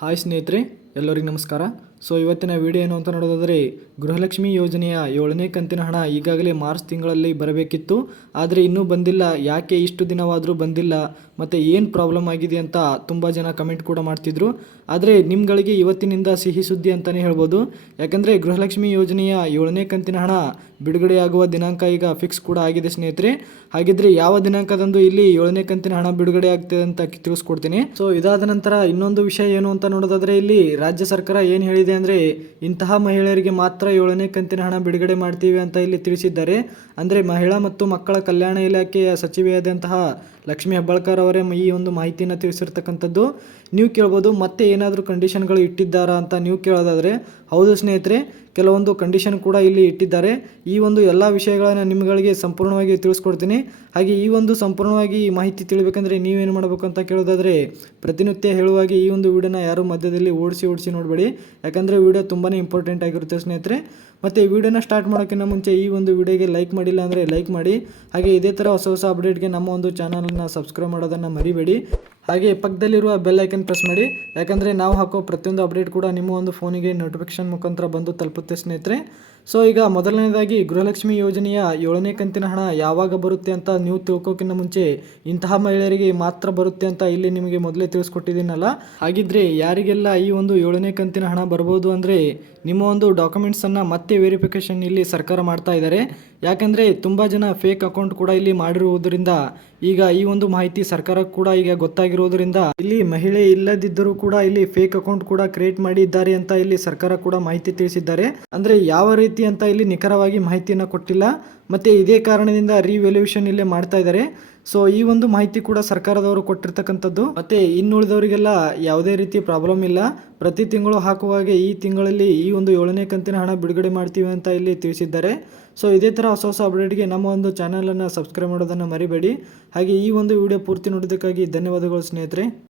Hi ಸ್ನೇಹಿತರೆ. ಎಲ್ಲರಿಗೂ ನಮಸ್ಕಾರ. ಸೊ ಇವತ್ತಿನ ವಿಡಿಯೋ ಏನು ಅಂತ ನೋಡೋದಾದರೆ, ಗೃಹಲಕ್ಷ್ಮಿ ಯೋಜನೆಯ ಏಳನೇ ಕಂತಿನ ಹಣ ಈಗಾಗಲೇ ಮಾರ್ಚ್ ತಿಂಗಳಲ್ಲಿ ಬರಬೇಕಿತ್ತು. ಆದರೆ ಇನ್ನೂ ಬಂದಿಲ್ಲ. ಯಾಕೆ ಇಷ್ಟು ದಿನವಾದರೂ ಬಂದಿಲ್ಲ? ಮತ್ತು ಏನು ಪ್ರಾಬ್ಲಮ್ ಆಗಿದೆ ಅಂತ ತುಂಬ ಜನ ಕಮೆಂಟ್ ಕೂಡ ಮಾಡ್ತಿದ್ರು. ಆದರೆ ನಿಮ್ಗಳಿಗೆ ಇವತ್ತಿನಿಂದ ಸಿಹಿ ಸುದ್ದಿ ಅಂತಲೇ ಹೇಳ್ಬೋದು. ಯಾಕಂದರೆ ಗೃಹಲಕ್ಷ್ಮಿ ಯೋಜನೆಯ ಏಳನೇ ಕಂತಿನ ಹಣ ಬಿಡುಗಡೆಯಾಗುವ ದಿನಾಂಕ ಈಗ ಫಿಕ್ಸ್ ಕೂಡ ಆಗಿದೆ ಸ್ನೇಹಿತರೆ. ಹಾಗಿದ್ರೆ ಯಾವ ದಿನಾಂಕದಂದು ಇಲ್ಲಿ ಏಳನೇ ಕಂತಿನ ಹಣ ಬಿಡುಗಡೆ ಆಗ್ತದೆ ಅಂತ ತಿಳಿಸ್ಕೊಡ್ತೀನಿ. ಸೊ ಇದಾದ ನಂತರ ಇನ್ನೊಂದು ವಿಷಯ ಏನು ಅಂತ ನೋಡೋದಾದರೆ, ಇಲ್ಲಿ ರಾಜ್ಯ ಸರ್ಕಾರ ಏನು ಹೇಳಿದೆ ಅಂದರೆ, ಇಂತಹ ಮಹಿಳೆಯರಿಗೆ ಮಾತ್ರ ಏಳನೇ ಕಂತಿನ ಹಣ ಬಿಡುಗಡೆ ಮಾಡ್ತೀವಿ ಅಂತ ಇಲ್ಲಿ ತಿಳಿಸಿದ್ದಾರೆ. ಅಂದರೆ ಮಹಿಳಾ ಮತ್ತು ಮಕ್ಕಳ ಕಲ್ಯಾಣ ಇಲಾಖೆಯ ಸಚಿವೆಯಾದಂತಹ ಲಕ್ಷ್ಮೀ ಹೆಬ್ಬಾಳ್ಕರ್ ಅವರೇ ಈ ಒಂದು ಮಾಹಿತಿಯನ್ನು ತಿಳಿಸಿರ್ತಕ್ಕಂಥದ್ದು. ನೀವು ಕೇಳ್ಬೋದು, ಮತ್ತೆ ಏನಾದರೂ ಕಂಡೀಷನ್ಗಳು ಇಟ್ಟಿದ್ದಾರಾ ಅಂತ ನೀವು ಕೇಳೋದಾದರೆ, ಹೌದು ಸ್ನೇಹಿತರೆ, ಕೆಲವೊಂದು ಕಂಡೀಷನ್ ಕೂಡ ಇಲ್ಲಿ ಇಟ್ಟಿದ್ದಾರೆ. ಈ ಒಂದು ಎಲ್ಲ ವಿಷಯಗಳನ್ನು ನಿಮ್ಗಳಿಗೆ ಸಂಪೂರ್ಣವಾಗಿ ತಿಳಿಸ್ಕೊಡ್ತೀನಿ. ಹಾಗೆ ಈ ಒಂದು ಸಂಪೂರ್ಣವಾಗಿ ಈ ಮಾಹಿತಿ ತಿಳಿಬೇಕಂದ್ರೆ ನೀವೇನು ಮಾಡಬೇಕು ಅಂತ ಕೇಳೋದಾದರೆ, ಪ್ರತಿನಿತ್ಯ ಹೇಳುವಾಗಿ ಈ ಒಂದು ವಿಡಿಯೋನ ಯಾರು ಮಧ್ಯದಲ್ಲಿ ಓಡಿಸಿ ಓಡಿಸಿ ನೋಡಬೇಡಿ. ಯಾಕಂದರೆ ವಿಡಿಯೋ ತುಂಬಾ ಇಂಪಾರ್ಟೆಂಟ್ ಆಗಿರುತ್ತೆ ಸ್ನೇಹಿತರೆ. ಮತ್ತು ಈ ವಿಡಿಯೋನ ಸ್ಟಾರ್ಟ್ ಮಾಡೋಕ್ಕಿಂತ ಮುಂಚೆ ಈ ಒಂದು ವಿಡಿಯೋಗೆ ಲೈಕ್ ಮಾಡಿಲ್ಲ ಅಂದರೆ ಲೈಕ್ ಮಾಡಿ. ಹಾಗೆ ಇದೇ ಥರ ಹೊಸ ಹೊಸ ಅಪ್ಡೇಟ್ಗೆ ನಮ್ಮ ಒಂದು ಚಾನಲನ್ನು ಸಬ್ಸ್ಕ್ರೈಬ್ ಮಾಡೋದನ್ನು ಮರಿಬೇಡಿ. ಹಾಗೆ ಪಕ್ಕದಲ್ಲಿರುವ ಬೆಲ್ ಐಕನ್ ಪ್ರೆಸ್ ಮಾಡಿ. ಯಾಕಂದರೆ ನಾವು ಹಾಕೋ ಪ್ರತಿಯೊಂದು ಅಪ್ಡೇಟ್ ಕೂಡ ನಿಮ್ಮ ಒಂದು ಫೋನಿಗೆ ನೋಟಿಫಿಕೇಷನ್ ಮುಖಾಂತರ ಬಂದು ತಲುಪುತ್ತೆ ಸ್ನೇಹಿತರೆ. ಸೊ ಈಗ ಮೊದಲನೇದಾಗಿ ಗೃಹಲಕ್ಷ್ಮಿ ಯೋಜನೆಯ ಏಳನೇ ಕಂತಿನ ಹಣ ಯಾವಾಗ ಬರುತ್ತೆ ಅಂತ ನೀವು ತಿಳ್ಕೋಕ್ಕಿಂತ ಮುಂಚೆ ಇಂತಹ ಮಹಿಳೆಯರಿಗೆ ಮಾತ್ರ ಬರುತ್ತೆ ಅಂತ ಇಲ್ಲಿ ನಿಮಗೆ ಮೊದಲೇ ತಿಳಿಸ್ಕೊಟ್ಟಿದ್ದೀನಲ್ಲ. ಹಾಗಿದ್ರೆ ಯಾರಿಗೆಲ್ಲ ಈ ಒಂದು ಏಳನೇ ಕಂತಿನ ಹಣ ಬರ್ಬೋದು ಅಂದರೆ ನಿಮ್ಮ ಒಂದು ಡಾಕ್ಯುಮೆಂಟ್ಸನ್ನು ಮತ್ತೆ ವೆರಿಫಿಕೇಷನ್ ಇಲ್ಲಿ ಸರ್ಕಾರ ಮಾಡ್ತಾ ಇದ್ದಾರೆ. ಯಾಕಂದರೆ ತುಂಬ ಜನ ಫೇಕ್ ಅಕೌಂಟ್ ಕೂಡ ಇಲ್ಲಿ ಮಾಡಿರುವುದರಿಂದ ಈಗ ಈ ಒಂದು ಮಾಹಿತಿ ಸರ್ಕಾರ ಕೂಡ ಈಗ ಗೊತ್ತಾಗಿರೋದ್ರಿಂದ ಇಲ್ಲಿ ಮಹಿಳೆ ಇಲ್ಲದಿದ್ದರೂ ಕೂಡ ಇಲ್ಲಿ ಫೇಕ್ ಅಕೌಂಟ್ ಕೂಡ ಕ್ರಿಯೇಟ್ ಮಾಡಿದ್ದಾರೆ ಅಂತ ಇಲ್ಲಿ ಸರ್ಕಾರ ಕೂಡ ಮಾಹಿತಿ ತಿಳಿಸಿದ್ದಾರೆ. ಅಂದ್ರೆ ಯಾವ ರೀತಿ ಅಂತ ಇಲ್ಲಿ ನಿಖರವಾಗಿ ಮಾಹಿತಿಯನ್ನು ಕೊಟ್ಟಿಲ್ಲ. ಮತ್ತೆ ಇದೇ ಕಾರಣದಿಂದ ರಿವ್ಯಾಲ್ಯೂಷನ್ ಇಲ್ಲೇ ಮಾಡ್ತಾ ಇದ್ದಾರೆ. ಸೊ ಈ ಒಂದು ಮಾಹಿತಿ ಕೂಡ ಸರ್ಕಾರದವರು ಕೊಟ್ಟಿರ್ತಕ್ಕಂಥದ್ದು. ಮತ್ತೆ ಇನ್ನುಳಿದವರಿಗೆಲ್ಲ ಯಾವುದೇ ರೀತಿ ಪ್ರಾಬ್ಲಮ್ ಇಲ್ಲ. ಪ್ರತಿ ತಿಂಗಳು ಹಾಕುವಾಗೆ ಈ ತಿಂಗಳಲ್ಲಿ ಈ ಒಂದು ಏಳನೇ ಕಂತಿನ ಹಣ ಬಿಡುಗಡೆ ಮಾಡ್ತೀವಿ ಅಂತ ಇಲ್ಲಿ ತಿಳಿಸಿದ್ದಾರೆ. ಸೊ ಇದೇ ಥರ ಹೊಸ ಹೊಸ ಅಪ್ಡೇಟ್ಗೆ ನಮ್ಮ ಒಂದು ಚಾನಲನ್ನು ಸಬ್ಸ್ಕ್ರೈಬ್ ಮಾಡೋದನ್ನು ಮರಿಬೇಡಿ. ಹಾಗೆ ಈ ಒಂದು ವಿಡಿಯೋ ಪೂರ್ತಿ ನೋಡೋದಕ್ಕಾಗಿ ಧನ್ಯವಾದಗಳು ಸ್ನೇಹಿತರೆ.